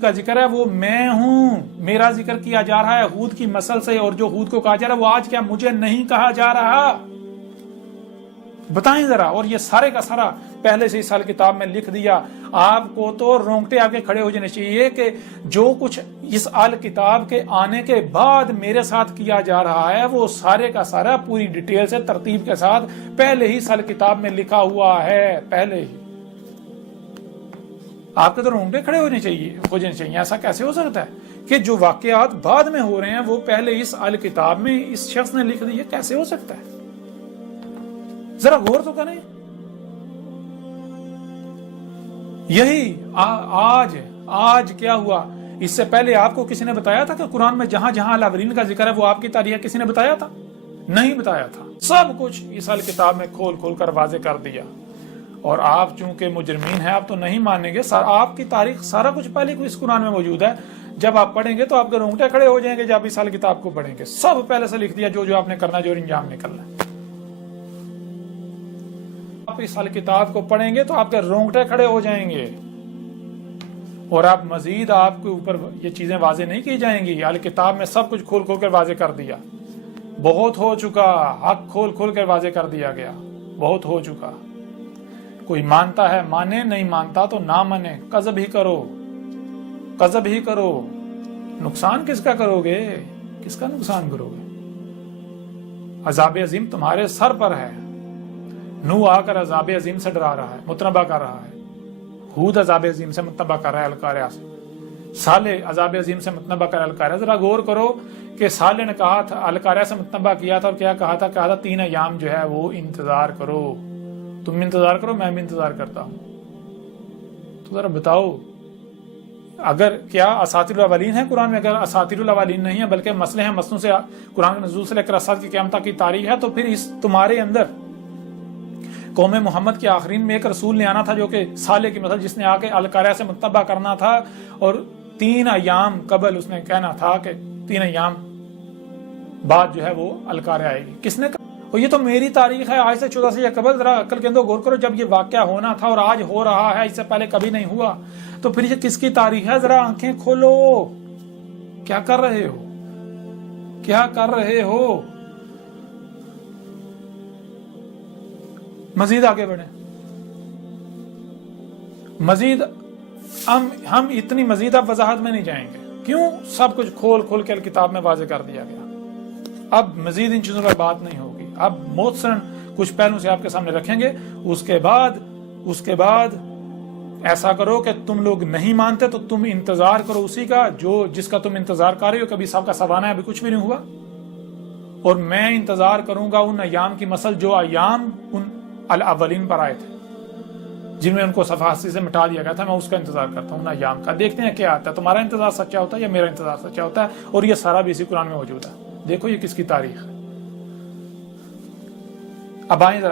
کا ذکر ہے وہ میں ہوں، میرا ذکر کیا جا رہا ہے ہود کی مسل سے، اور جو ہود کو کہا جا رہا ہے وہ آج کیا مجھے نہیں کہا جا رہا؟ بتائیں ذرا۔ اور یہ سارے کا سارا پہلے سے اس کتاب میں لکھ دیا۔ آپ کو تو رونگٹے آپ کے کھڑے ہو جانے چاہیے کہ جو کچھ اس کتاب کے آنے کے بعد میرے ساتھ کیا جا رہا ہے وہ سارے کا سارا پوری ڈیٹیل سے ترتیب کے ساتھ پہلے ہی کتاب میں لکھا ہوا ہے، پہلے ہی۔ آپ کے تو رونگٹے کھڑے ہو جانے چاہیے۔ ایسا کیسے ہو سکتا ہے کہ جو واقعات بعد میں ہو رہے ہیں وہ پہلے اس کتاب میں اس شخص نے لکھ دی؟ کیسے ہو سکتا ہے؟ ذرا غور تو کریں۔ یہی آج کیا ہوا؟ اس سے پہلے آپ کو کسی نے بتایا تھا کہ قرآن میں جہاں جہاں الاولین کا ذکر ہے وہ آپ کی تاریخ ہے؟ کسی نے بتایا تھا؟ نہیں بتایا تھا۔ سب کچھ اس کتاب میں کھول کھول کر واضح کر دیا، اور آپ چونکہ مجرمین ہیں آپ تو نہیں مانیں گے۔ آپ کی تاریخ سارا کچھ پہلے اس قرآن میں موجود ہے۔ جب آپ پڑھیں گے تو آپ کے رونگٹے کھڑے ہو جائیں گے۔ جب اس کتاب کو پڑھیں گے سب پہلے سے لکھ دیا، جو آپ نے کرنا، جو انجام نکلنا ہے۔ آپ اس کتاب کو پڑھیں گے تو آپ کے رونگٹے کھڑے ہو جائیں گے، اور آپ مزید آپ کے اوپر یہ چیزیں واضح نہیں کی جائیں گی۔ کتاب میں سب کچھ کھول کھول کر واضح کر دیا۔ بہت ہو چکا، حق کھول کھول کر واضح کر دیا گیا، بہت ہو چکا۔ کوئی مانتا ہے مانے، نہیں مانتا تو نہ مانے، کذب ہی کرو۔ نقصان کس کا کرو گے؟ کس کا نقصان کرو گے؟ عذاب عظیم تمہارے سر پر ہے۔ نوح آ کر عذاب عظیم سے ڈرا رہا ہے، متنبہ کر رہا ہے۔ ہود عذاب عظیم سے متنبہ کر رہا ہے القاریہ سے۔ صالح عذاب عظیم سے متنبہ کر القاریہ۔ ذرا غور کرو کہ صالح نے کہا تھا، القاریہ سے متنبہ کیا تھا، اور کیا کہا تھا؟ کہا تھا 3 ایام جو ہے وہ انتظار کرو، تم انتظار کرو، میں بھی انتظار کرتا ہوں۔ تو ذرا بتاؤ، اگر کیا اساطیر الاولین ہے قرآن میں؟ اگر اساطیر الاولین نہیں ہے بلکہ مسئلے ہیں مسلوں سے قرآن کے نزول سے لے کر اسد کی قیامت تک کی تاریخ ہے، تو پھر تمہارے اندر قوم محمد کے آخرین میں ایک رسول نے آنا تھا جو کہ صالح کی مثل، جس نے آ کے القاریہ سے متنبہ کرنا تھا، اور 3 ایام قبل اس نے کہنا تھا کہ 3 ایام بعد جو ہے وہ القاریہ آئے گی۔ کس نے کہا؟ اور یہ تو میری تاریخ ہے آج سے 1400 یا قبل۔ ذرا عقل کے اندر غور کرو، جب یہ واقعہ ہونا تھا اور آج ہو رہا ہے، اس سے پہلے کبھی نہیں ہوا، تو پھر یہ کس کی تاریخ ہے؟ ذرا آنکھیں کھولو۔ کیا کر رہے ہو؟ کیا کر رہے ہو؟ مزید آگے بڑھیں۔ مزید ہم اتنی مزید اب وضاحت میں نہیں جائیں گے، کیوں؟ سب کچھ کھول کھول کے کتاب میں واضح کر دیا گیا۔ اب مزید ان چیزوں پر بات نہیں ہوگی۔ اب موثراً کچھ پہلوں سے آپ کے سامنے رکھیں گے۔ اس کے بعد ایسا کرو کہ تم لوگ نہیں مانتے تو تم انتظار کرو اسی کا جس کا تم انتظار کر رہے ہو۔ کبھی سب کا سوانہ ہے، ابھی کچھ بھی نہیں ہوا، اور میں انتظار کروں گا ان ایام کی مثل جو ایام ان الاولین پر آئے تھے، جن میں ان کو صفحاتی سے مٹا دیا گیا تھا۔ میں اس کا انتظار کرتا ہوں ان ایام کا۔ دیکھتے ہیں کیا آتا ہے، تمہارا انتظار سچا ہوتا ہے یا میرا انتظار سچا ہوتا ہے، اور یہ سارا بھی اسی قرآن میں موجود ہے۔ دیکھو یہ کس کی تاریخ ہے۔ اب آئیں ذرا